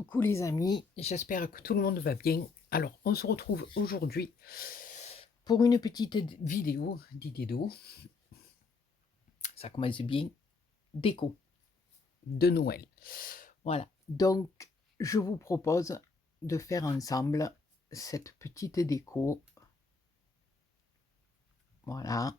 Coucou les amis, j'espère que tout le monde va bien. Alors, on se retrouve aujourd'hui pour une petite vidéo d'idée d'eau. Ça commence bien, déco de Noël. Voilà, donc je vous propose de faire ensemble cette petite déco. Voilà,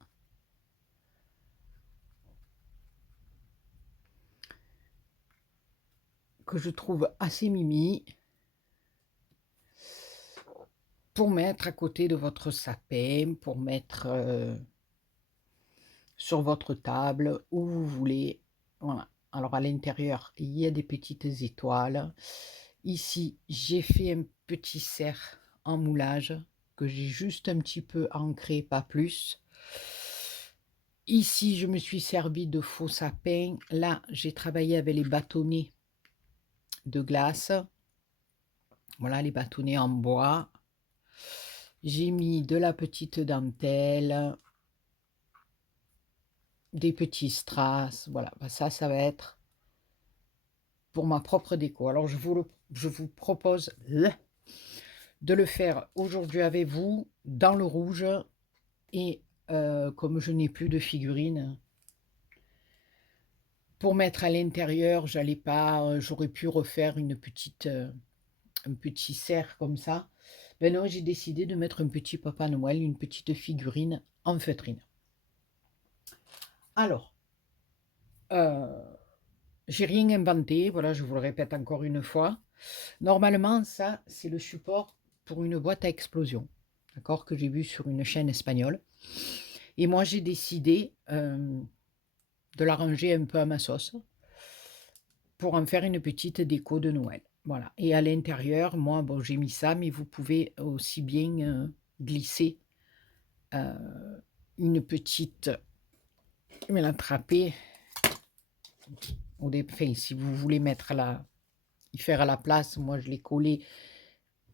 que je trouve assez mimi pour mettre à côté de votre sapin, pour mettre sur votre table, où vous voulez. Voilà. Alors à l'intérieur, il y a des petites étoiles. Ici, j'ai fait un petit cerf en moulage que j'ai juste un petit peu ancré, pas plus. Ici, je me suis servi de faux sapin. Là, j'ai travaillé avec les bâtonnets de glace. Voilà, les bâtonnets en bois. J'ai mis de la petite dentelle, des petits strass. Voilà, ça va être pour ma propre déco. Alors, je vous propose de le faire aujourd'hui avec vous dans le rouge. Et comme je n'ai plus de figurines pour mettre à l'intérieur, j'allais pas, j'aurais pu refaire un petit cerf comme ça. Ben non, j'ai décidé de mettre un petit Papa Noël, une petite figurine en feutrine. Alors, euh, j'ai rien inventé, voilà, je vous le répète encore une fois. Normalement, ça, c'est le support pour une boîte à explosion, d'accord, que j'ai vu sur une chaîne espagnole. Et moi, j'ai décidé de l'arranger un peu à ma sauce pour en faire une petite déco de Noël. Voilà. Et à l'intérieur, moi, bon, j'ai mis ça, mais vous pouvez aussi bien glisser euh, une petite. Je vais l'attraper. Enfin, si vous voulez y faire à la place, moi je l'ai collé,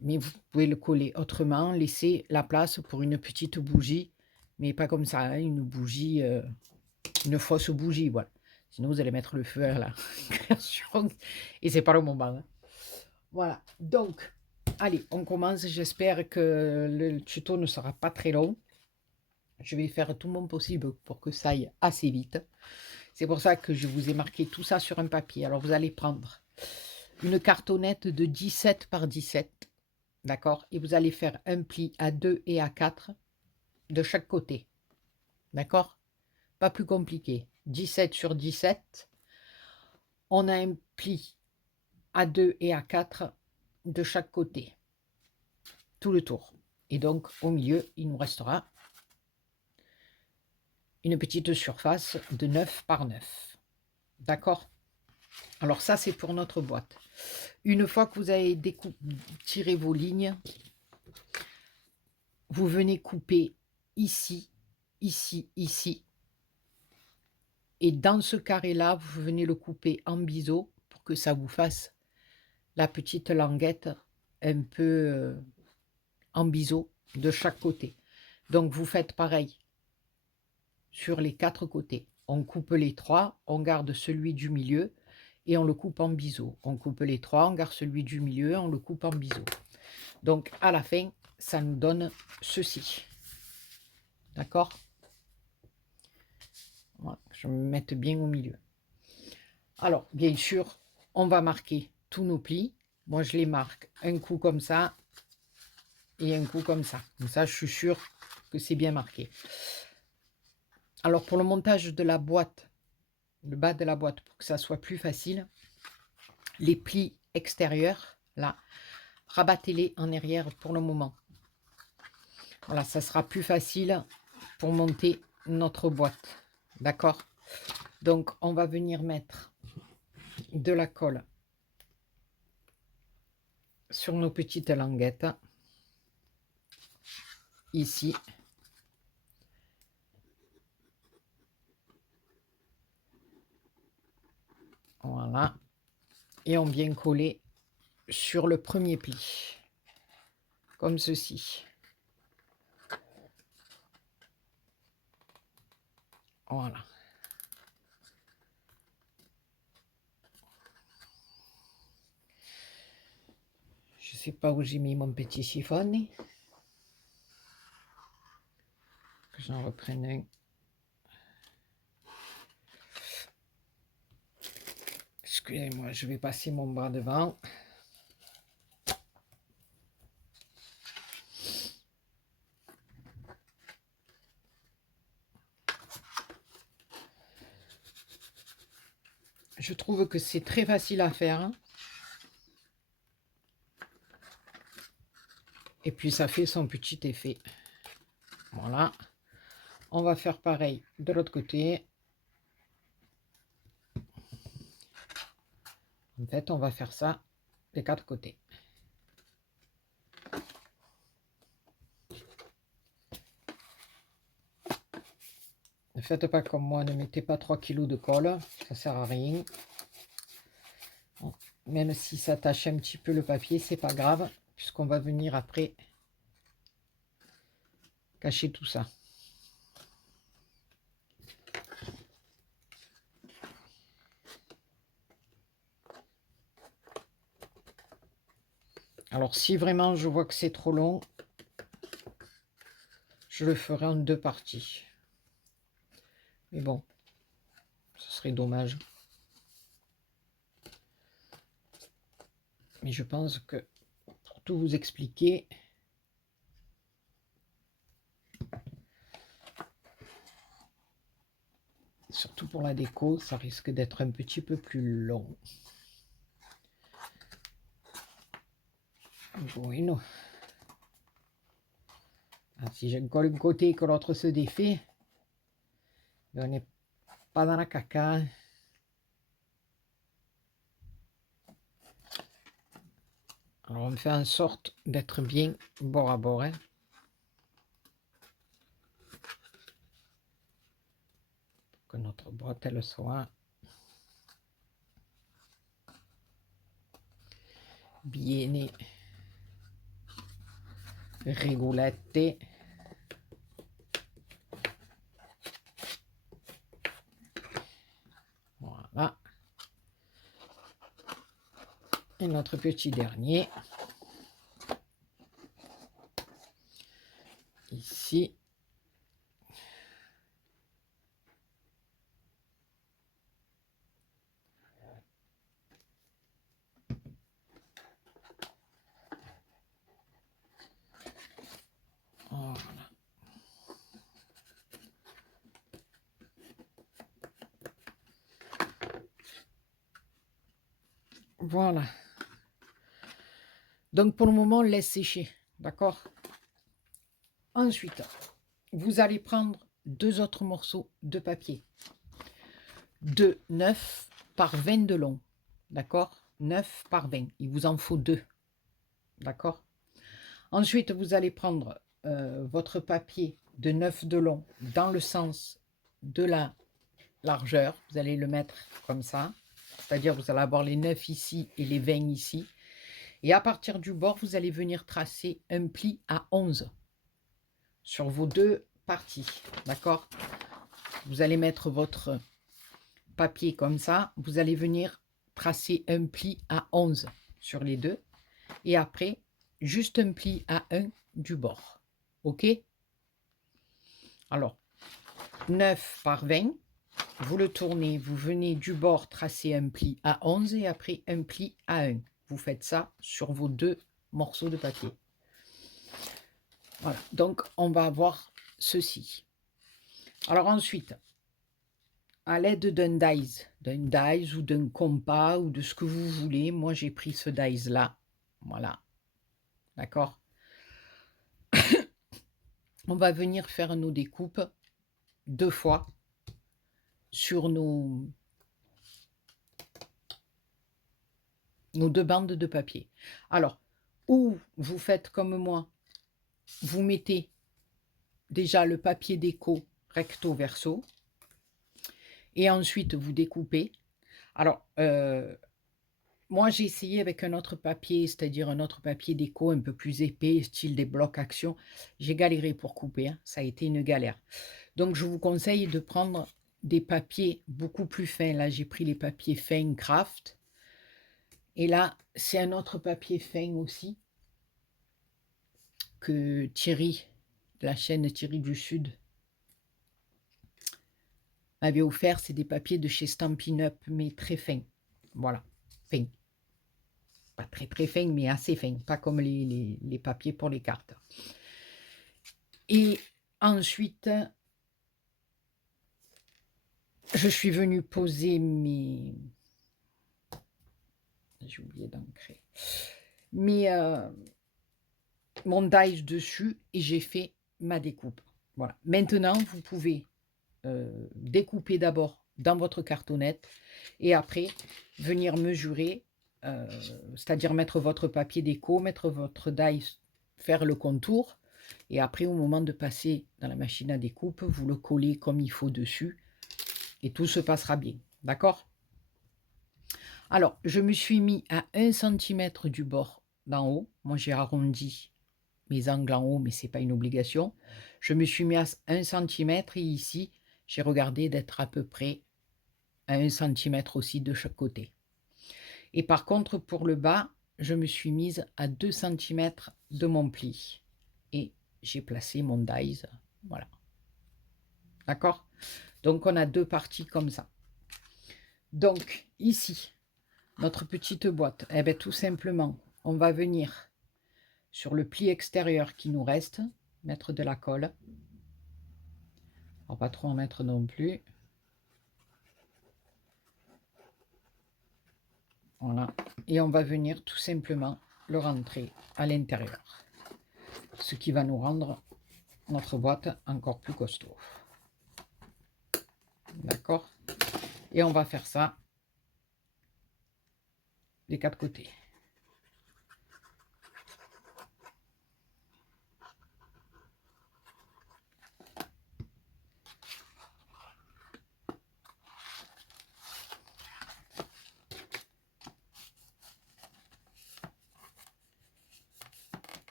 mais vous pouvez le coller autrement. Laissez la place pour une petite bougie, mais pas comme ça, hein, une bougie, une fausse bougie, voilà. Sinon, vous allez mettre le feu à la création et c'est pas le moment. Hein. Voilà, donc, allez, on commence. J'espère que le tuto ne sera pas très long. Je vais faire tout mon possible pour que ça aille assez vite. C'est pour ça que je vous ai marqué tout ça sur un papier. Alors, vous allez prendre une cartonnette de 17 par 17, d'accord? Et vous allez faire un pli à 2 et à 4 de chaque côté, d'accord? Pas plus compliqué. 17 sur 17. On a un pli à 2 et à 4 de chaque côté. Tout le tour. Et donc, au milieu, il nous restera une petite surface de 9 par 9. D'accord? Alors ça, c'est pour notre boîte. Une fois que vous avez tiré vos lignes, vous venez couper ici, ici, ici. Et dans ce carré-là, vous venez le couper en biseau pour que ça vous fasse la petite languette un peu en biseau de chaque côté. Donc, vous faites pareil sur les 4 côtés. On coupe les 3, on garde celui du milieu et on le coupe en biseau. On coupe les 3, on garde celui du milieu, on le coupe en biseau. Donc, à la fin, ça nous donne ceci. D'accord? Voilà, je vais me mettre bien au milieu. Alors, bien sûr, on va marquer tous nos plis. Moi, je les marque un coup comme ça et un coup comme ça. Comme ça, je suis sûre que c'est bien marqué. Alors, pour le montage de la boîte, le bas de la boîte, pour que ça soit plus facile, les plis extérieurs, là, rabattez-les en arrière pour le moment. Voilà, ça sera plus facile pour monter notre boîte. D'accord? Donc, on va venir mettre de la colle sur nos petites languettes. Ici. Voilà. Et on vient coller sur le premier pli. Comme ceci. Voilà. sais pas où j'ai mis mon petit chiffon. Que j'en reprenne un. Excusez-moi, je vais passer mon bras devant. Je trouve que c'est très facile à faire, hein. Et puis ça fait son petit effet. Voilà. On va faire pareil de l'autre côté. En fait, on va faire ça des 4 côtés. Ne faites pas comme moi, ne mettez pas 3 kg de colle, ça sert à rien. Bon, même si ça tache un petit peu le papier, c'est pas grave, puisqu'on va venir après cacher tout ça. Alors si vraiment je vois que c'est trop long, je le ferai en 2 parties. Mais bon, ce serait dommage. Mais je pense que pour tout vous expliquer, surtout pour la déco, ça risque d'être un petit peu plus long. Bueno. Ah, si je colle un côté et que l'autre se défait, on n'est pas dans la caca. Alors on fait en sorte d'être bien bord à bord. Hein. Pour que notre boîte elle soit bien régulette. Voilà. Et notre petit dernier. Ici. Voilà. Voilà. Donc pour le moment, on laisse sécher. D'accord? Ensuite, vous allez prendre 2 autres morceaux de papier. De 9 par 20 de long. D'accord? 9 par 20. Il vous en faut 2. D'accord? Ensuite, vous allez prendre votre papier de 9 de long dans le sens de la largeur. Vous allez le mettre comme ça. C'est-à-dire, vous allez avoir les 9 ici et les 20 ici. Et à partir du bord, vous allez venir tracer un pli à 11 sur vos 2 parties. D'accord? Vous allez mettre votre papier comme ça. Vous allez venir tracer un pli à 11 sur les 2. Et après, juste un pli à 1 du bord. OK? Alors, 9 par 20. Vous le tournez, vous venez du bord tracer un pli à 11 et après un pli à 1. Vous faites ça sur vos 2 morceaux de papier. Voilà, donc on va avoir ceci. Alors ensuite, à l'aide d'un dies ou d'un compas ou de ce que vous voulez, moi j'ai pris ce dies là, voilà, d'accord. On va venir faire nos découpes 2 fois sur nos 2 bandes de papier. Alors, ou vous faites comme moi, vous mettez déjà le papier déco recto verso et ensuite vous découpez. Alors, moi j'ai essayé avec un autre papier, c'est-à-dire un autre papier déco un peu plus épais, style des blocs action. J'ai galéré pour couper, hein. Ça a été une galère. Donc je vous conseille de prendre des papiers beaucoup plus fins. Là j'ai pris les papiers fins craft. Et là c'est un autre papier fin aussi. que Thierry, de la chaîne Thierry du Sud, m'avait offert. C'est des papiers de chez Stampin' Up, mais très fins. Voilà, fins. Pas très très fins, mais assez fins. Pas comme les papiers pour les cartes. Et ensuite, je suis venue poser mes... J'ai oublié d'ancrer. Mon die dessus et j'ai fait ma découpe. Voilà. Maintenant, vous pouvez découper d'abord dans votre cartonnette et après venir mesurer, c'est-à-dire mettre votre papier déco, mettre votre die, faire le contour et après au moment de passer dans la machine à découpe, vous le collez comme il faut dessus et tout se passera bien. D'accord? Alors, je me suis mis à 1 cm du bord d'en haut. Moi, j'ai arrondi mes angles en haut, mais ce n'est pas une obligation. Je me suis mis à 1 cm et ici, j'ai regardé d'être à peu près à 1 cm aussi de chaque côté. Et par contre, pour le bas, je me suis mise à 2 cm de mon pli. Et j'ai placé mon dies. Voilà. D'accord? Donc, on a deux parties comme ça. Donc, ici, notre petite boîte, eh bien, tout simplement, on va venir sur le pli extérieur qui nous reste, mettre de la colle. On va pas trop en mettre non plus. Voilà. Et on va venir tout simplement le rentrer à l'intérieur. Ce qui va nous rendre notre boîte encore plus costaud. D'accord? Et on va faire ça des quatre côtés.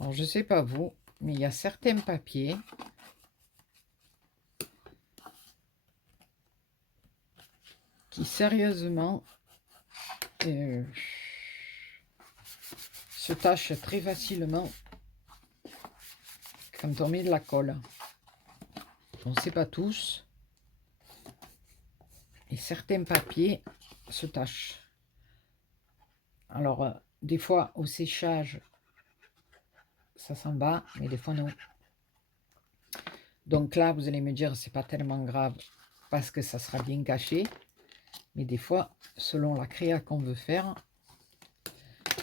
Alors, je ne sais pas vous, mais il y a certains papiers qui, sérieusement, se tachent très facilement quand on met de la colle. On ne sait pas tous. Et certains papiers se tachent. Alors, des fois, au séchage, ça s'en va, mais des fois, non. Donc là, vous allez me dire, c'est pas tellement grave parce que ça sera bien caché. Mais des fois, selon la créa qu'on veut faire,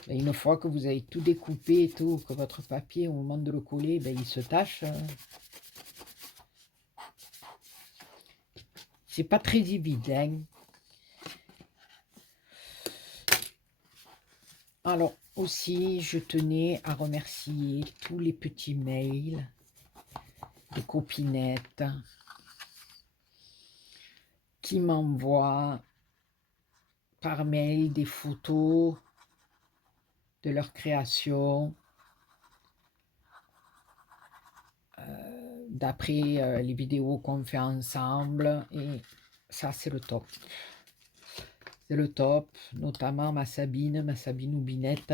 ben, une fois que vous avez tout découpé et tout, que votre papier, au moment de le coller, ben, il se tâche. C'est pas très évident. Alors aussi, je tenais à remercier tous les petits mails des copinettes qui m'envoient par mail des photos de leur création, d'après les vidéos qu'on fait ensemble, et ça c'est le top. C'est le top, notamment ma Sabine Oubinette,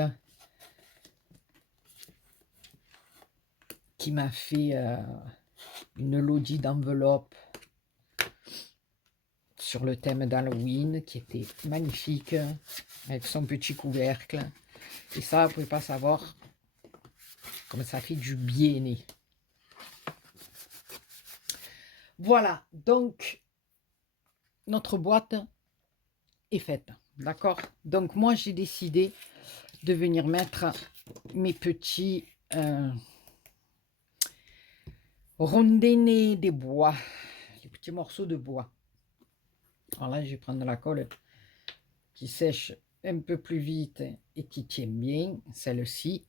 qui m'a fait une lodi d'enveloppe sur le thème d'Halloween, qui était magnifique, avec son petit couvercle. Et ça, vous ne pouvez pas savoir comme ça fait du bien. Voilà, donc notre boîte est faite, d'accord? Donc moi, j'ai décidé de venir mettre mes petits rondonnés des bois, les petits morceaux de bois. Alors là, je vais prendre de la colle qui sèche un peu plus vite et qui tient bien, celle-ci.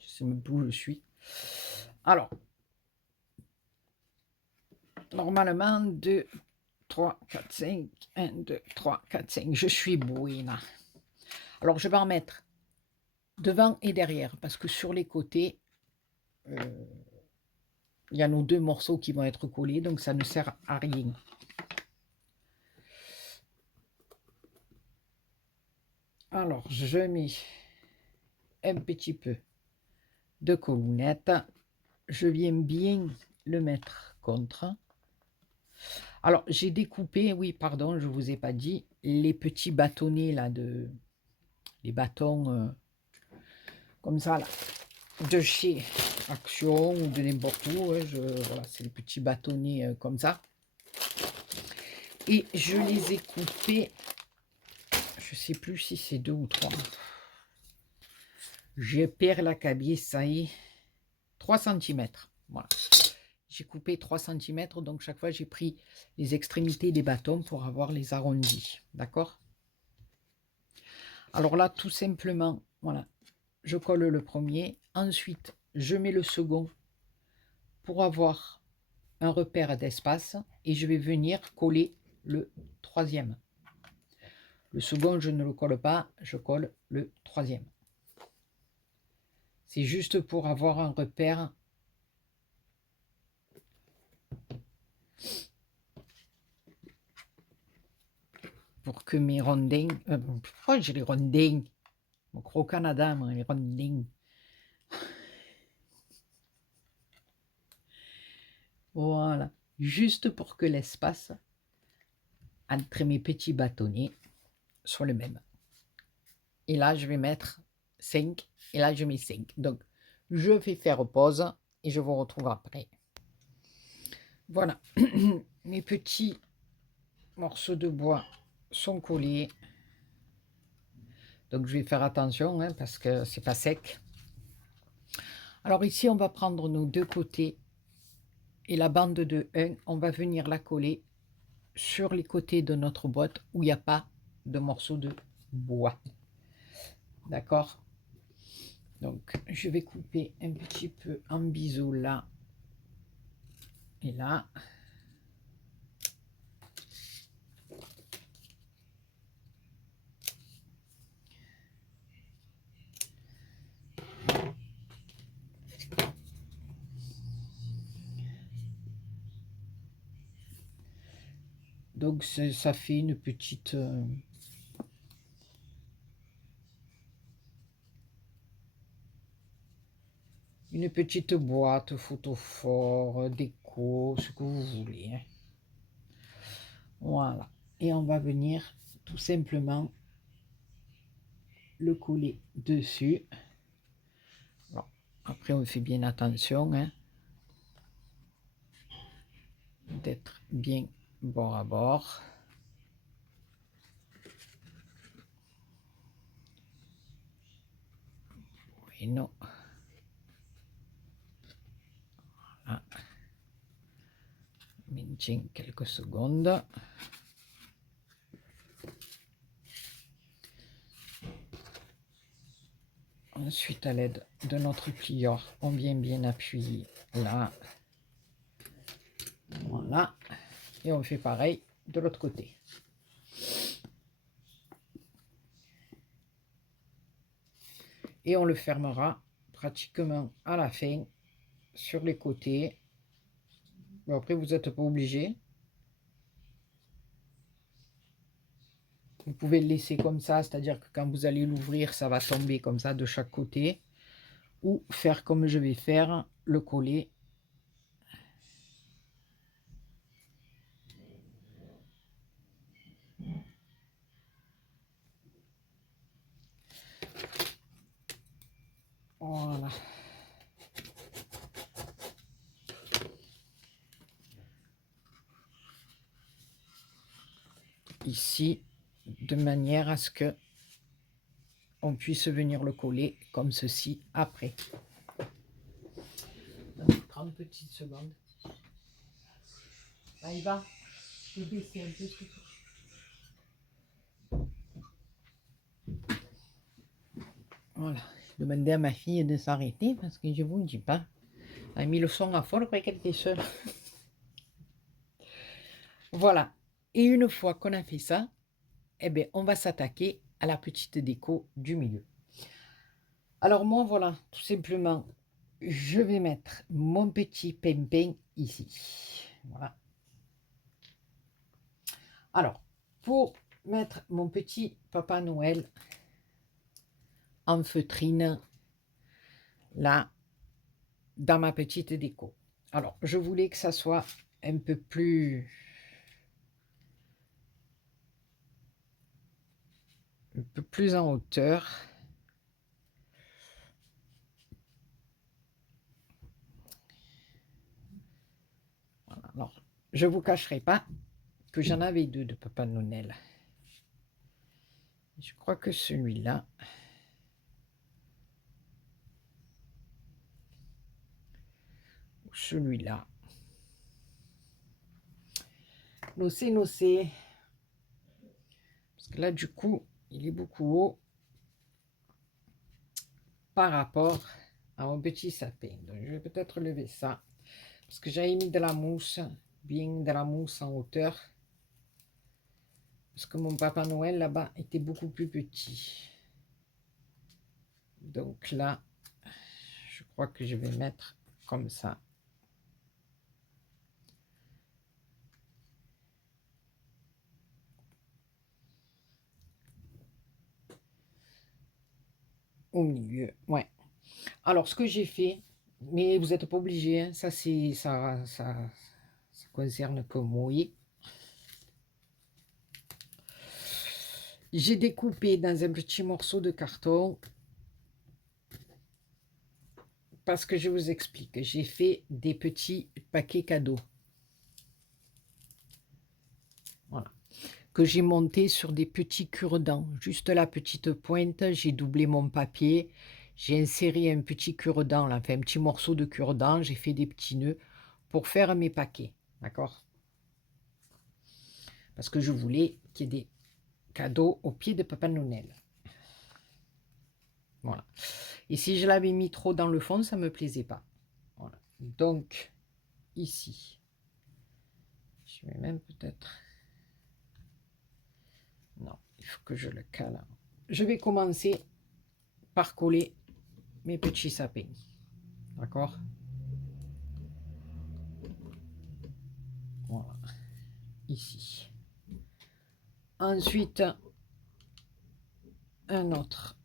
Je sais même plus où je suis. Alors, normalement, 2, 3, 4, 5, 1, 2, 3, 4, 5, je suis buena. Alors, je vais en mettre devant et derrière, parce que sur les côtés, il y a nos deux morceaux qui vont être collés, donc ça ne sert à rien. Alors, je mets un petit peu de colonnette. Je viens bien le mettre contre. Alors, j'ai découpé, oui, pardon, je ne vous ai pas dit, les petits bâtonnets là, les bâtons comme ça, là, de chez Action ou de n'importe où. Hein, voilà, c'est les petits bâtonnets comme ça. Et je les ai coupés, je ne sais plus si c'est 2 ou 3. Je perds la cabier, ça y est, 3 cm. Voilà. J'ai coupé 3 cm, donc chaque fois j'ai pris les extrémités des bâtons pour avoir les arrondis. D'accord? Alors là, tout simplement, voilà, je colle le premier. Ensuite, je mets le second pour avoir un repère d'espace et je vais venir coller le troisième. Le second, je ne le colle pas, je colle le troisième. C'est juste pour avoir un repère. Pour que mes rondins... pourquoi j'ai les rondins? Mon gros Canada, moi, les rondins. Voilà. Juste pour que l'espace entre mes petits bâtonnets soit le même. Et là, je vais mettre 5. Et là, je mets 5. Donc, je vais faire pause et je vous retrouve après. Voilà. Mes petits morceaux de bois sont collés. Donc, je vais faire attention hein, parce que c'est pas sec. Alors ici, on va prendre nos deux côtés. Et la bande de 1, on va venir la coller sur les côtés de notre boîte où il n'y a pas de morceaux de bois. D'accord? Donc, je vais couper un petit peu en biseau là et là. Donc, ça fait une petite... boîte photophore, déco, ce que vous voulez. Hein. Voilà. Et on va venir tout simplement le coller dessus. Alors, après, on fait bien attention hein, d'être bien bord à bord. Et non. Voilà. Maintien quelques secondes. Ensuite, à l'aide de notre plieur, on vient bien appuyer là. Voilà. Et on fait pareil de l'autre côté. Et on le fermera pratiquement à la fin sur les côtés. Bon, après, vous n'êtes pas obligé. Vous pouvez le laisser comme ça, c'est-à-dire que quand vous allez l'ouvrir, ça va tomber comme ça de chaque côté. Ou faire comme je vais faire, le coller. Voilà. Ici, de manière à ce que on puisse venir le coller comme ceci après. 30 petites secondes. Là, il va. Je vais baisser un peu ce que tu... Voilà. Je demandais à ma fille de s'arrêter parce que je vous dis pas. Elle a mis le son à fond après qu'elle était seule. Voilà. Et une fois qu'on a fait ça, eh bien, on va s'attaquer à la petite déco du milieu. Alors moi, voilà, tout simplement, je vais mettre mon petit pimpin ici. Voilà. Alors, pour mettre mon petit Papa Noël, en feutrine, là, dans ma petite déco. Alors, je voulais que ça soit un peu plus en hauteur. Voilà. Alors, je vous cacherai pas que j'en avais 2 de Papa Noël. Je crois que celui-là, ou celui-là, nocé, nocé, parce que là, du coup, il est beaucoup haut par rapport à mon petit sapin. Donc, je vais peut-être lever ça, parce que j'avais mis de la mousse, bien de la mousse en hauteur, parce que mon Papa Noël là-bas était beaucoup plus petit. Donc là, je crois que je vais mettre comme ça. Au milieu, ouais. Alors, ce que j'ai fait, mais vous n'êtes pas obligé, hein, ça c'est ça concerne que moi. J'ai découpé dans un petit morceau de carton parce que je vous explique. J'ai fait des petits paquets cadeaux. Voilà. Que j'ai monté sur des petits cure-dents. Juste la petite pointe, j'ai doublé mon papier. J'ai inséré un petit cure-dent, là, enfin un petit morceau de cure-dent. J'ai fait des petits nœuds pour faire mes paquets. D'accord? Parce que je voulais qu'il y ait des cadeaux au pied de Papa Noël. Voilà. Et si je l'avais mis trop dans le fond, ça ne me plaisait pas. Voilà. Donc, ici, je vais même peut-être... Non, il faut que je le cale. Je vais commencer par coller mes petits sapins. D'accord? Voilà. Ici. Ensuite, un autre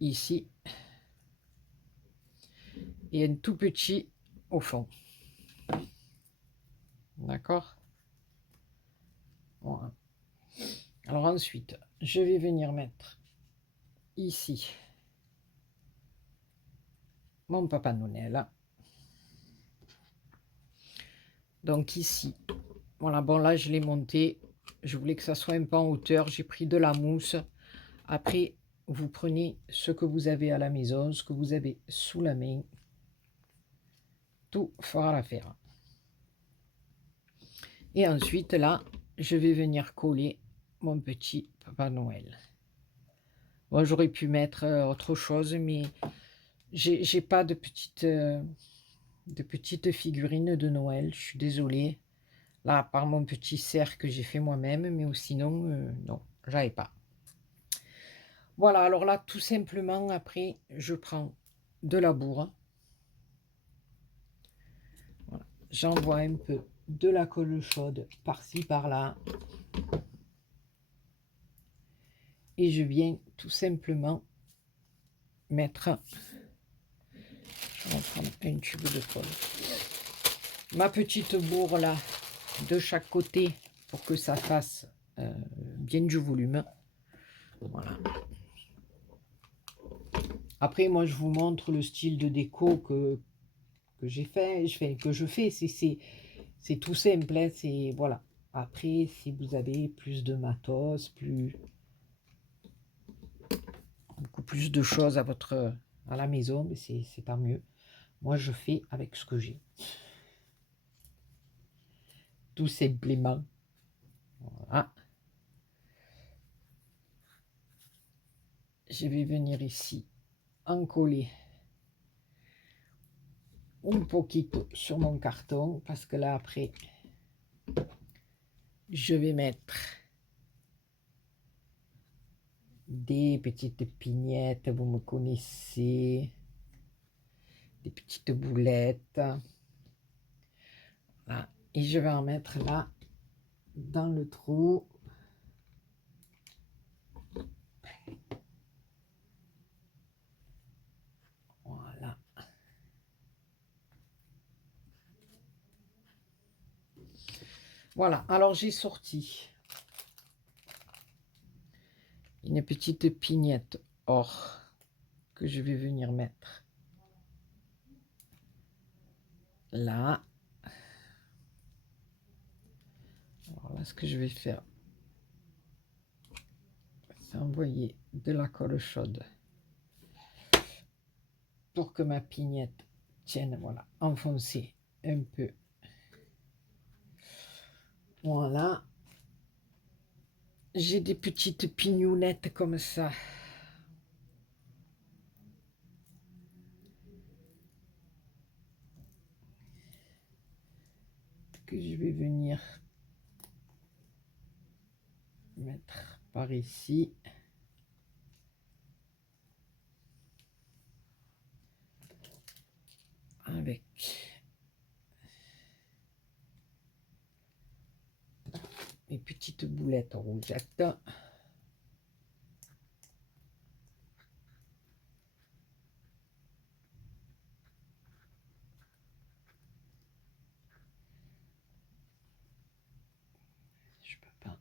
ici. Et un tout petit au fond. D'accord? Voilà. Alors ensuite, je vais venir mettre ici mon Papa Noël. Donc ici, voilà, bon là je l'ai monté. Je voulais que ça soit un peu en hauteur. J'ai pris de la mousse. Après, vous prenez ce que vous avez à la maison, ce que vous avez sous la main. Tout fera l'affaire. Et ensuite, là, je vais venir coller mon petit Papa Noël. Bon, j'aurais pu mettre autre chose, mais j'ai pas de petites figurines de Noël. Je suis désolée. Là, à part mon petit cerf que j'ai fait moi-même, mais sinon, non, j'avais pas. Voilà, alors là, tout simplement, après, je prends de la bourre. Voilà. J'envoie un peu de la colle chaude par-ci, par-là. Et je viens tout simplement mettre, je vais prendre un tube de colle, ma petite bourre là, de chaque côté, pour que ça fasse bien du volume. Voilà. Après, moi, je vous montre le style de déco que j'ai fait, que je fais. C'est tout simple, hein, c'est voilà. Après, si vous avez plus de matos, beaucoup plus de choses à la maison, mais c'est pas mieux. Moi, je fais avec ce que j'ai. Tout simplement. Voilà. Je vais venir ici en coller un poquito sur mon carton parce que là après je vais mettre des petites pignettes, vous me connaissez, des petites boulettes. Voilà. Et je vais en mettre là dans le trou. Voilà, alors j'ai sorti une petite pignette or que je vais venir mettre là. Alors là, ce que je vais faire, c'est envoyer de la colle chaude pour que ma pignette tienne, voilà, enfoncer un peu. Voilà. J'ai des petites pignounettes comme ça. Que je vais venir mettre par ici. Avec mes petites boulettes rougettes. Je peux pas.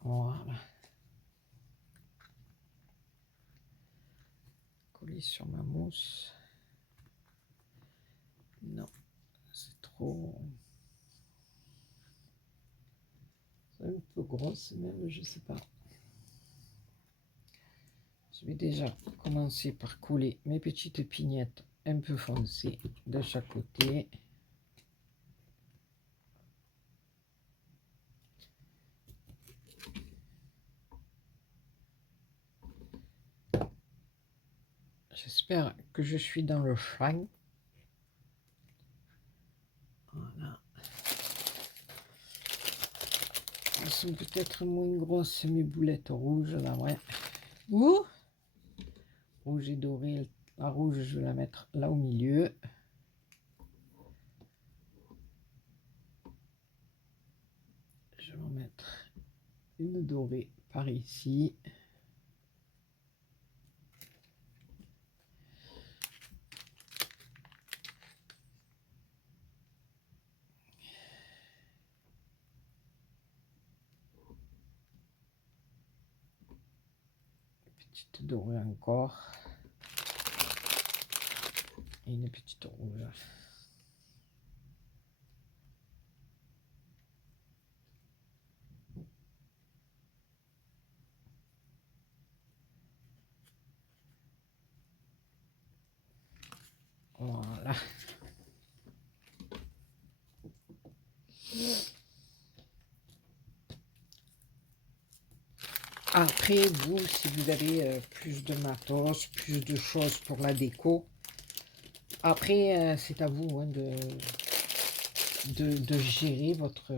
Voilà. Coller sur ma mousse. Non, c'est trop. C'est un peu grosse même, je sais pas. Je vais déjà commencer par coller mes petites pignettes un peu foncées de chaque côté. J'espère que je suis dans le champ. Voilà. Elles sont peut-être moins grosses mes boulettes rouges là, ouais. Ouh! Rouge et doré. La rouge, je vais la mettre là au milieu. Je vais en mettre une dorée par ici. Petite dorée encore. Et une petite rouge. Voilà. Après, vous, si vous avez plus de matos, plus de choses pour la déco, après, c'est à vous hein, de gérer votre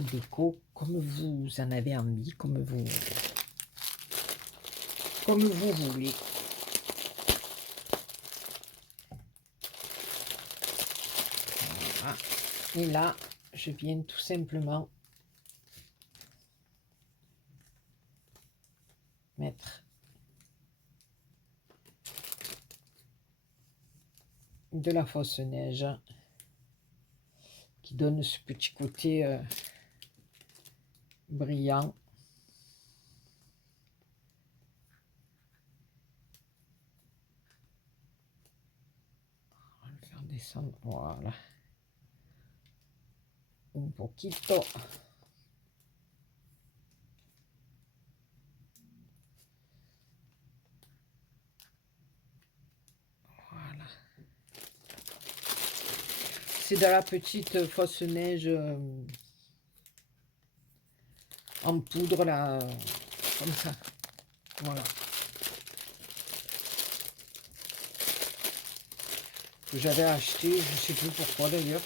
déco comme vous en avez envie, comme vous voulez. Voilà. Et là, je viens tout simplement mettre de la fausse neige qui donne ce petit côté brillant. On va le faire descendre, voilà. Un poquito. Voilà. C'est de la petite fausse neige en poudre là, comme ça. Voilà. Que j'avais acheté, je sais plus pourquoi d'ailleurs.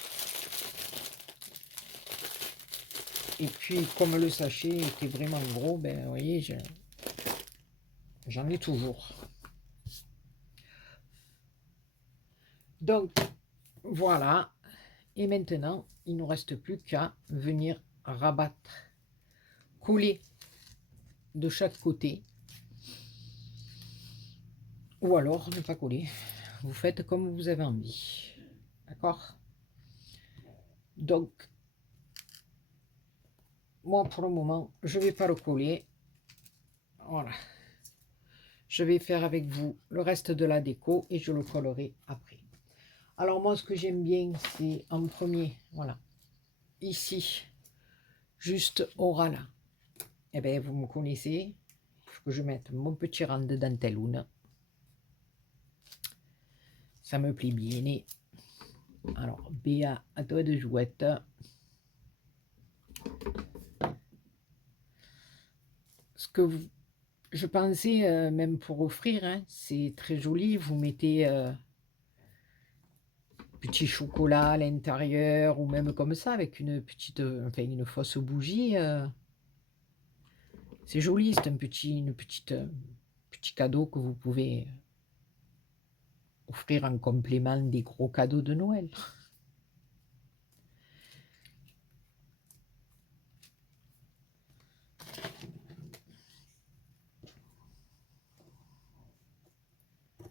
Et puis comme le sachet était vraiment gros, ben vous voyez, j'en ai toujours. Donc voilà. Et maintenant, il ne nous reste plus qu'à venir rabattre, couler de chaque côté. Ou alors ne pas coller. vous faites comme vous avez envie. D'accord? Donc, moi, pour le moment, je ne vais pas le coller. Voilà. Je vais faire avec vous le reste de la déco et je le collerai après. Alors moi, ce que j'aime bien, c'est en premier, voilà, ici, juste au ras là. Eh bien, vous me connaissez, il faut que je mette mon petit rang de denteloune. Ça me plaît bien. Alors, Béa, à toi de jouette. Ce que vous, je pensais, même pour offrir, hein, c'est très joli. Vous mettez petit chocolat à l'intérieur ou même comme ça avec une petite, enfin une fausse bougie. C'est joli, c'est un petit cadeau que vous pouvez offrir en complément des gros cadeaux de Noël.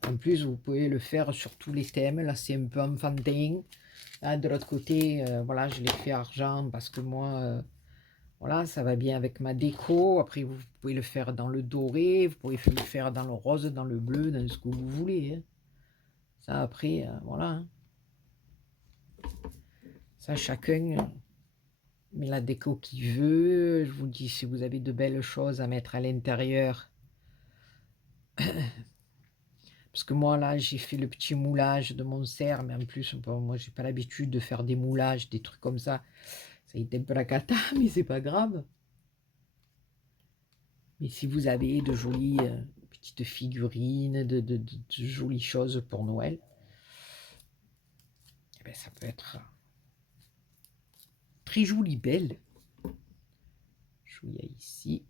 En plus, vous pouvez le faire sur tous les thèmes. Là, c'est un peu enfantin. Là, de l'autre côté, voilà, je l'ai fait argent parce que moi, voilà, ça va bien avec ma déco. Après, vous pouvez le faire dans le doré, vous pouvez le faire dans le rose, dans le bleu, dans ce que vous voulez, hein. Ça, après, voilà, hein. Ça, chacun met la déco qu'il veut. Je vous dis, si vous avez de belles choses à mettre à l'intérieur, parce que moi, là, j'ai fait le petit moulage de mon cerf, mais en plus, bon, moi, j'ai pas l'habitude de faire des moulages, des trucs comme ça. Ça a été un peu la cata, mais c'est pas grave. Mais si vous avez de jolies petites figurines, de jolies choses pour Noël, eh ben, ça peut être très joli, belle. Je vous y ici.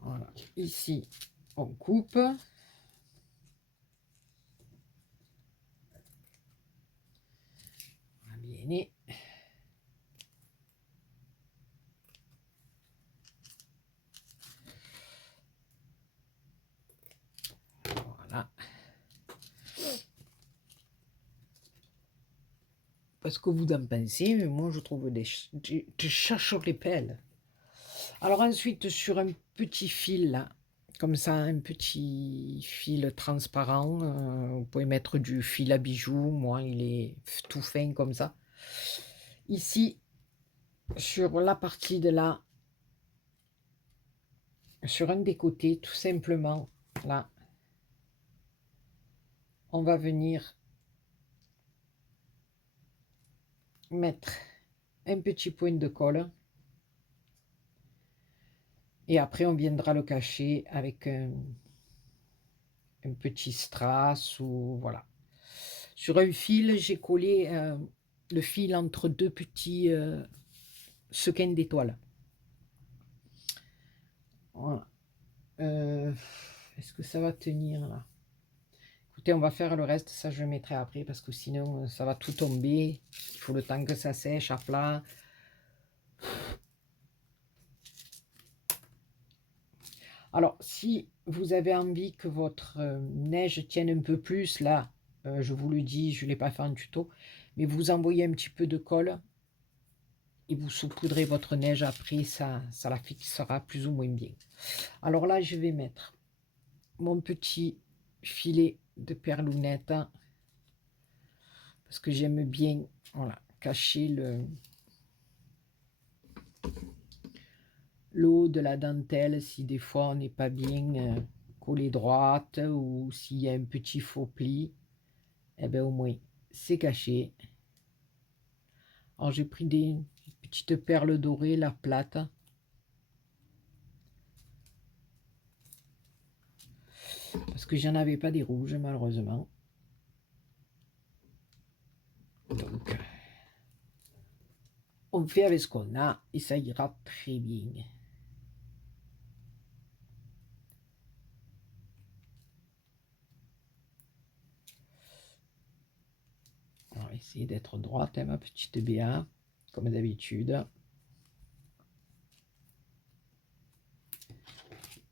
Voilà. Ici, on coupe. Bien. Voilà. Parce que vous en pensez, mais moi je trouve des chats les pelles. Alors ensuite, sur un petit fil, là, comme ça, un petit fil transparent, vous pouvez mettre du fil à bijoux, moi il est tout fin comme ça. Ici, sur la partie de là, sur un des côtés, tout simplement, là, on va venir mettre un petit point de colle. Et après, on viendra le cacher avec un petit strass ou voilà. Sur un fil, j'ai collé le fil entre deux petits sequins d'étoiles. Voilà. Est-ce que ça va tenir là? Écoutez, on va faire le reste, ça je le mettrai après parce que sinon ça va tout tomber. Il faut le temps que ça sèche à plat. Alors, si vous avez envie que votre neige tienne un peu plus, là, je vous le dis, je ne l'ai pas fait en tuto, mais vous envoyez un petit peu de colle et vous saupoudrez votre neige après, ça la fixera plus ou moins bien. Alors là, je vais mettre mon petit filet de perlounettes parce que j'aime bien, voilà, cacher le haut de la dentelle si des fois on n'est pas bien collé droite ou s'il y a un petit faux pli, eh bien au moins c'est caché. Alors j'ai pris des petites perles dorées, la plate. Parce que j'en avais pas des rouges malheureusement. Donc on fait avec ce qu'on a et ça ira très bien. On va essayer d'être droite, hein, ma petite Béa, comme d'habitude.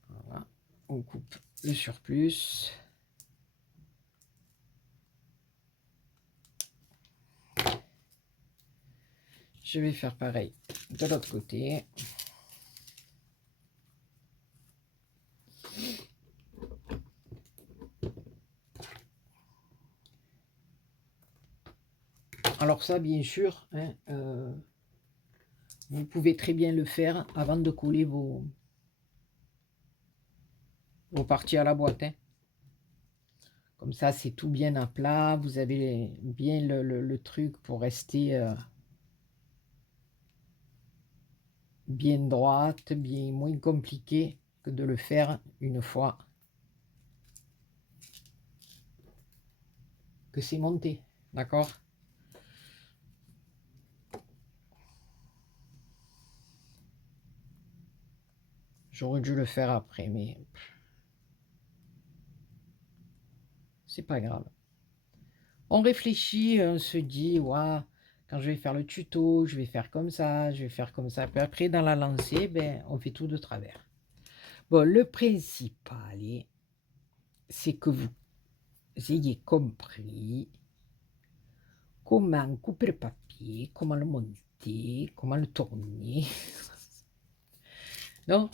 Voilà. On coupe le surplus. Je vais faire pareil de l'autre côté. Alors ça, bien sûr, hein, vous pouvez très bien le faire avant de coller vos parties à la boîte. Hein. Comme ça, c'est tout bien à plat. Vous avez bien le truc pour rester bien droite, bien moins compliqué que de le faire une fois que c'est monté. D'accord? J'aurais dû le faire après, mais c'est pas grave. On réfléchit, on se dit, ouais, quand je vais faire le tuto, je vais faire comme ça, je vais faire comme ça. Puis après, dans la lancée, ben, on fait tout de travers. Bon, le principal, c'est que vous ayez compris comment couper le papier, comment le monter, comment le tourner. Non,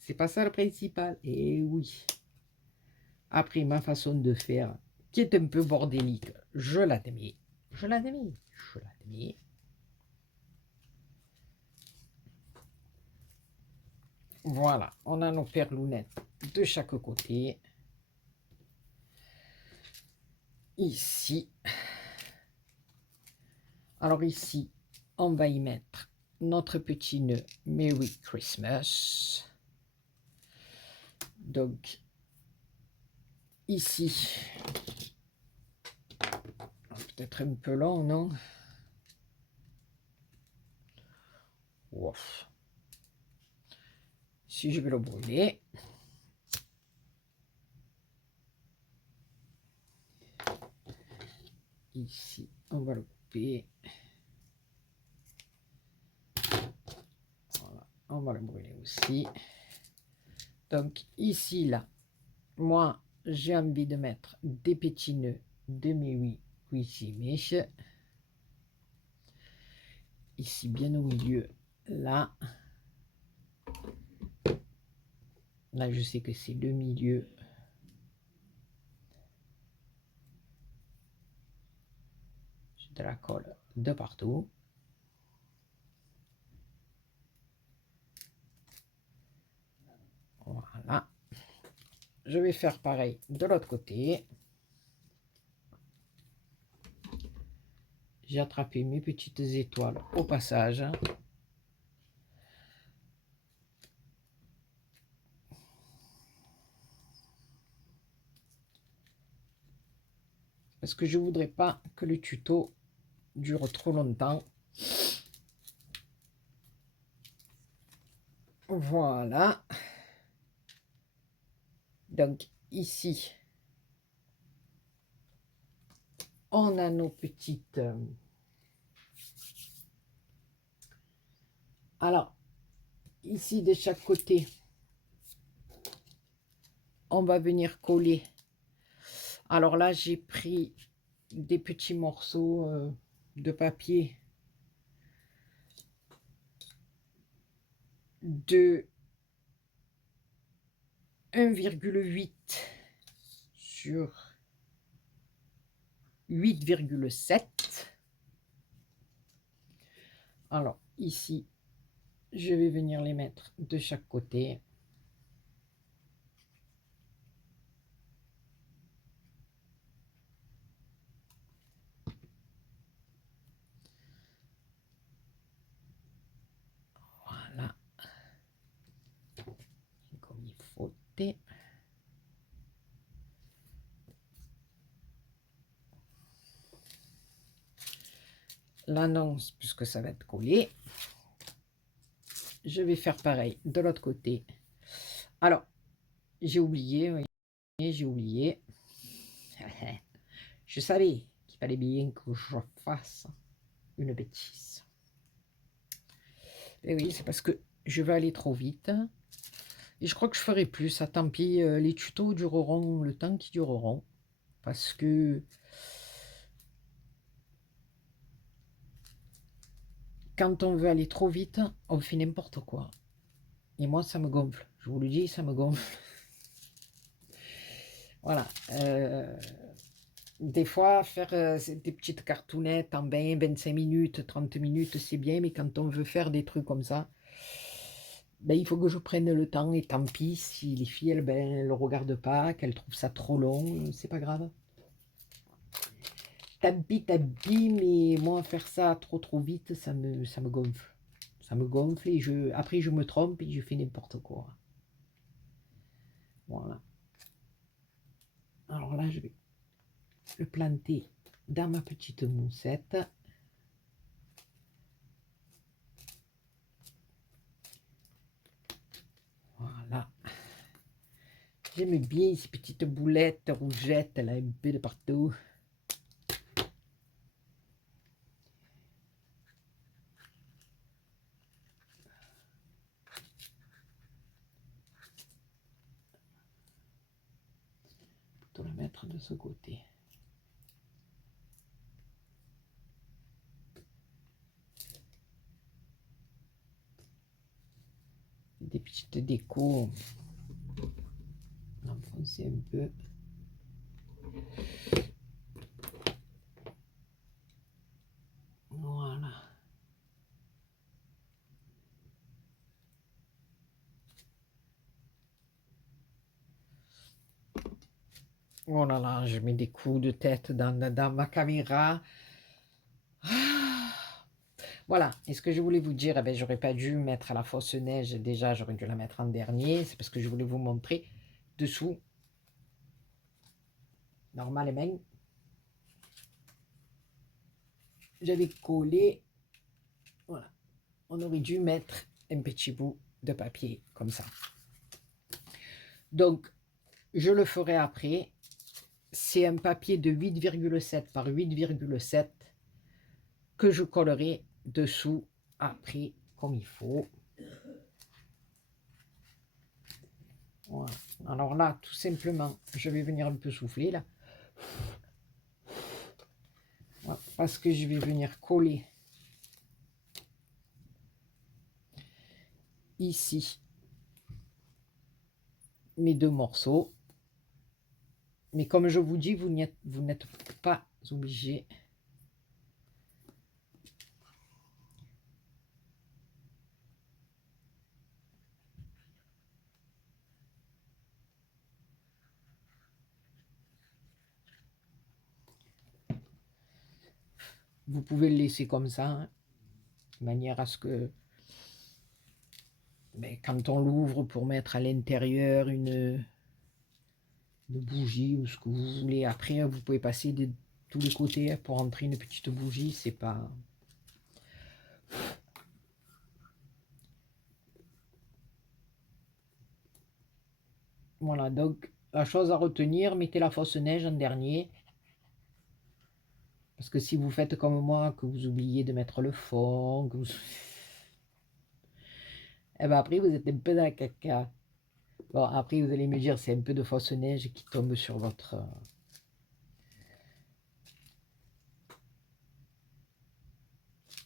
c'est pas ça le principal. Et oui. Après, ma façon de faire, qui est un peu bordélique, je l'admets. Je l'admets. Je l'admets. Voilà, on a nos perlounettes de chaque côté. Ici. Alors ici, on va y mettre notre petit nœud Merry Christmas. Donc, ici, peut-être un peu long, non? Ouf. Si je vais le brûler. Ici, on va le couper. Voilà, on va le brûler aussi. Donc ici, là, moi, j'ai envie de mettre des petits nœuds de Merry Christmas. Ici, bien au milieu, là. Là, je sais que c'est le milieu. J'ai de la colle de partout. Voilà. Je vais faire pareil de l'autre côté. J'ai attrapé mes petites étoiles au passage. Parce que je ne voudrais pas que le tuto dure trop longtemps. Voilà. Donc ici, on a nos petites... Alors, ici de chaque côté, on va venir coller. Alors là, j'ai pris des petits morceaux de papier de 1,8 sur 8,7. Alors ici, je vais venir les mettre de chaque côté. Voilà. Comme il faut. L'annonce, puisque ça va être collé. Je vais faire pareil de l'autre côté. Alors, j'ai oublié, oui, j'ai oublié. Je savais qu'il fallait bien que je fasse une bêtise. Et oui, c'est parce que je vais aller trop vite. Et je crois que je ferai plus, ça tant pis, les tutos dureront le temps qu'ils dureront. Parce que quand on veut aller trop vite, on fait n'importe quoi. Et moi, ça me gonfle. Je vous le dis, ça me gonfle. Voilà. Des fois, faire des petites cartounettes en 20, 25 minutes, 30 minutes, c'est bien, mais quand on veut faire des trucs comme ça, ben, il faut que je prenne le temps, et tant pis si les filles, elles, ben, elles le regardent pas, qu'elles trouvent ça trop long, c'est pas grave. Tant pis, mais moi, faire ça trop vite, ça me gonfle. Ça me gonfle et après, je me trompe et je fais n'importe quoi. Voilà. Alors là, je vais le planter dans ma petite moussette. Voilà. J'aime bien ces petites boulettes rougettes, là, un peu de partout. Plutôt la mettre de ce côté. Des petites décos. Enfoncer un peu. Voilà. Oh là là, je mets des coups de tête dans ma caméra. Ah. Voilà, et ce que je voulais vous dire, eh ben, j'aurais pas dû mettre la fausse neige, déjà j'aurais dû la mettre en dernier, c'est parce que je voulais vous montrer dessous, normalement, j'avais collé, voilà, on aurait dû mettre un petit bout de papier comme ça. Donc, je le ferai après, c'est un papier de 8,7 par 8,7 que je collerai dessous après comme il faut. Voilà. Alors là, tout simplement, je vais venir un peu souffler là. Voilà, parce que je vais venir coller ici mes deux morceaux. Mais comme je vous dis, vous n'êtes pas obligé. Vous pouvez le laisser comme ça, hein, de manière à ce que quand on l'ouvre pour mettre à l'intérieur une bougie ou ce que vous voulez, après vous pouvez passer de tous les côtés pour entrer une petite bougie, c'est pas... Voilà, donc la chose à retenir, mettez la fausse neige en dernier. Parce que si vous faites comme moi, que vous oubliez de mettre le fond, que vous... eh ben après vous êtes un peu dans la caca. Bon, après vous allez me dire, c'est un peu de fausse neige qui tombe sur votre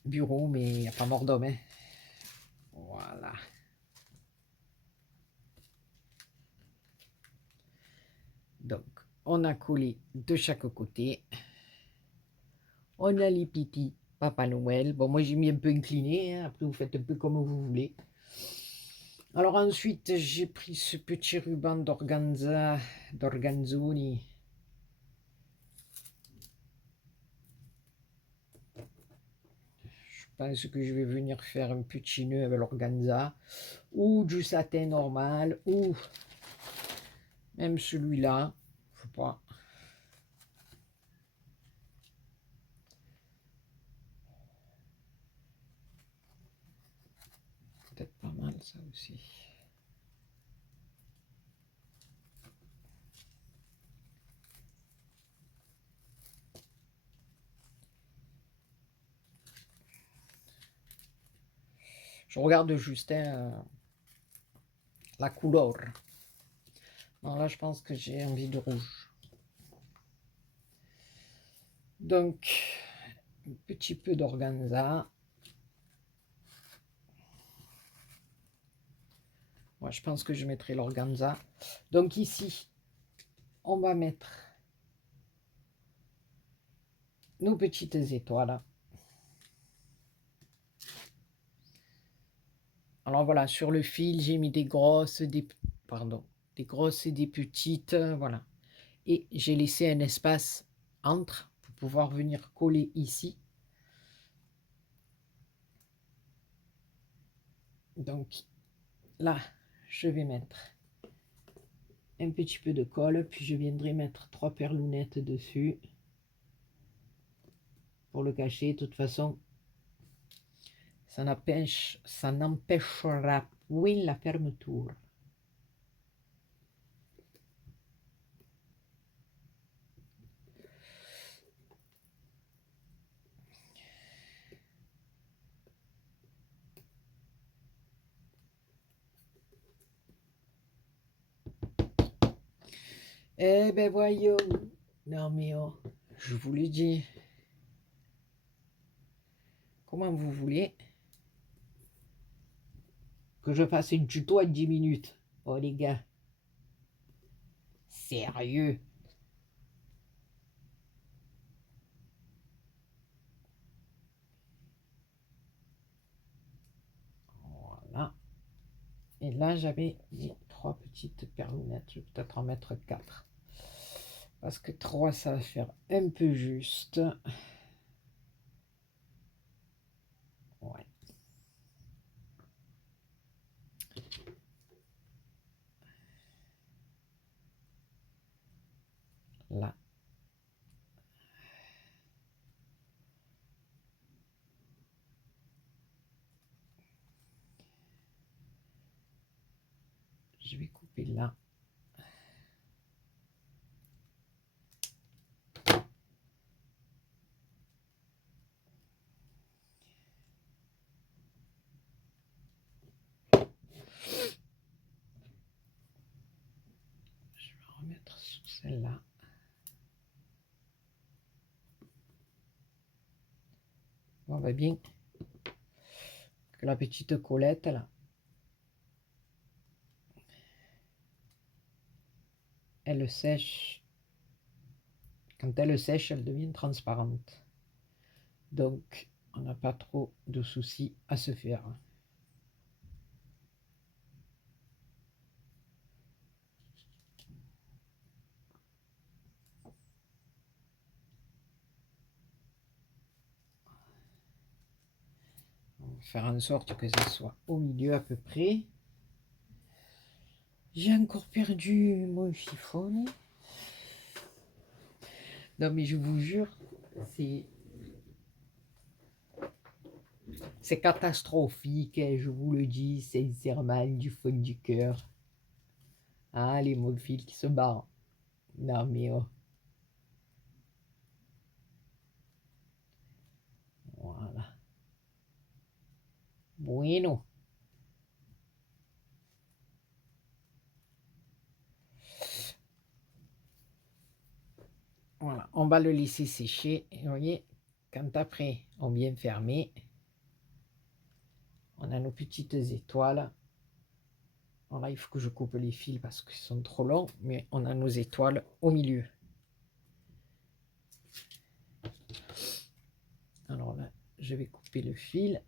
bureau, mais il n'y a pas mort d'homme, hein. Voilà. Donc, on a collé de chaque côté. On a les petits Papa Noël. Bon, moi j'ai mis un peu incliné, hein. Après vous faites un peu comme vous voulez. Alors ensuite, j'ai pris ce petit ruban d'organzoni. Je pense que je vais venir faire un petit nœud avec l'organza, ou du satin normal, ou même celui-là, je sais pas. Peut-être pas mal ça aussi. Je regarde Justin la couleur. Non, là, je pense que j'ai envie de rouge. Donc, un petit peu d'organza. Moi, je pense que je mettrai l'organza. Donc ici, on va mettre nos petites étoiles. Alors voilà, sur le fil, j'ai mis des grosses, des grosses et des petites, voilà. Et j'ai laissé un espace entre pour pouvoir venir coller ici. Donc là, je vais mettre un petit peu de colle, puis je viendrai mettre 3 perlounettes dessus pour le cacher. De toute façon, ça n'empêchera point la fermeture. Eh ben voyons. Non mais oh, je vous l'ai dit. Comment vous voulez que je fasse une tuto à 10 minutes? Oh les gars. Sérieux? Voilà. Et là, j'avais mis 3 petites perlounettes. Je vais peut-être en mettre 4. Parce que 3, ça va faire un peu juste. Ouais. Là. Je vais couper là. Je vais remettre sur celle-là. On va bien que la petite Colette là, elle sèche. Quand elle sèche, elle devient transparente. Donc, on n'a pas trop de soucis à se faire. On va faire en sorte que ça soit au milieu à peu près. J'ai encore perdu mon chiffon. Non mais je vous jure, c'est catastrophique, hein, je vous le dis sincèrement du fond du cœur. Ah, les molles-fils qui se barrent. Non mais oh. Voilà. Bueno. Voilà, on va le laisser sécher. Et vous voyez, quand après on vient fermer, on a nos petites étoiles. Alors là, il faut que je coupe les fils parce qu'ils sont trop longs, mais on a nos étoiles au milieu. Alors là, je vais couper le fil.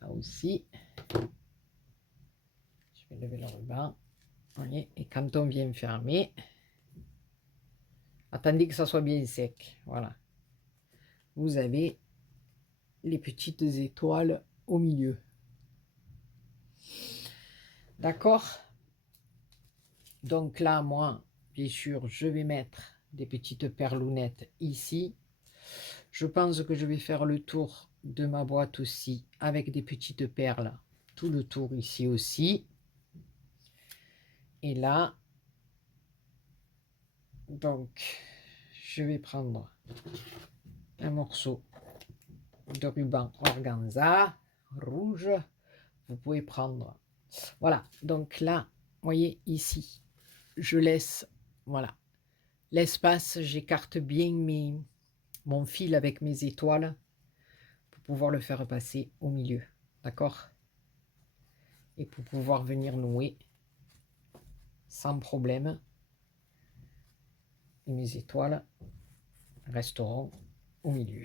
Là aussi. Je vais lever le ruban. Voyez, et quand on vient fermer, attendez que ça soit bien sec. Voilà. Vous avez les petites étoiles au milieu. D'accord? Donc là, moi, bien sûr, je vais mettre des petites perlounettes ici. Je pense que je vais faire le tour de ma boîte aussi avec des petites perles. Tout le tour ici aussi. Et là, donc, je vais prendre un morceau de ruban organza rouge. Vous pouvez prendre Voilà, donc là, vous voyez ici, je laisse, voilà, l'espace, j'écarte bien mon fil avec mes étoiles pour pouvoir le faire passer au milieu, d'accord? Et pour pouvoir venir nouer sans problème. Et mes étoiles resteront au milieu.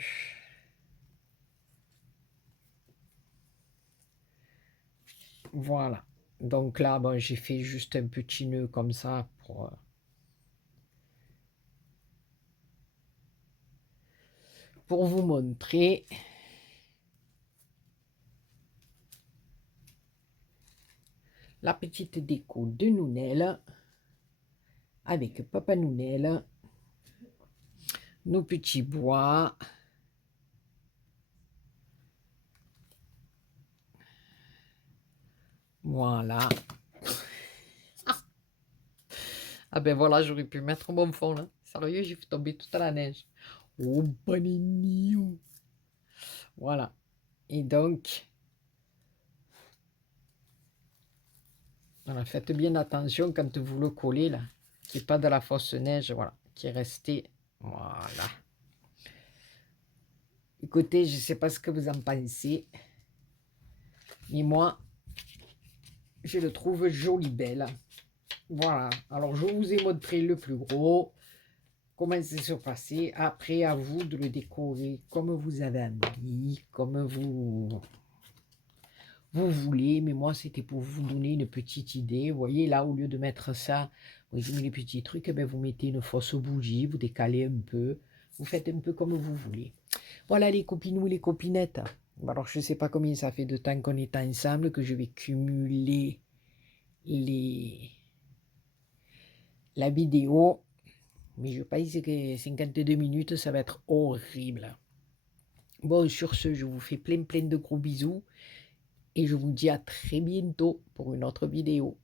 Voilà. Donc là, bon, j'ai fait juste un petit nœud comme ça pour vous montrer. La petite déco de Nounel avec Papa Nounel, nos petits bois. Voilà. Ah ben voilà, j'aurais pu mettre mon fond là. Sérieux, j'ai fait tomber toute la neige. Oh, bananio. Voilà. Et donc, voilà, faites bien attention quand vous le collez là, qu'il n'y ait pas de la fausse neige, voilà, qui est restée. Voilà. Écoutez, je ne sais pas ce que vous en pensez, mais moi, je le trouve joli belle. Voilà. Alors, je vous ai montré le plus gros, comment c'est se passer. Après, à vous de le décorer comme vous avez envie, comme vous voulez. Mais moi, c'était pour vous donner une petite idée. Vous voyez, là, au lieu de mettre ça, vous mis les petits trucs, eh bien, vous mettez une fausse bougie, vous décalez un peu. Vous faites un peu comme vous voulez. Voilà les copinous, les copinettes. Alors, je ne sais pas combien ça fait de temps qu'on est ensemble, que je vais cumuler la vidéo. Mais je pense que 52 minutes, ça va être horrible. Bon, sur ce, je vous fais plein de gros bisous. Et je vous dis à très bientôt pour une autre vidéo.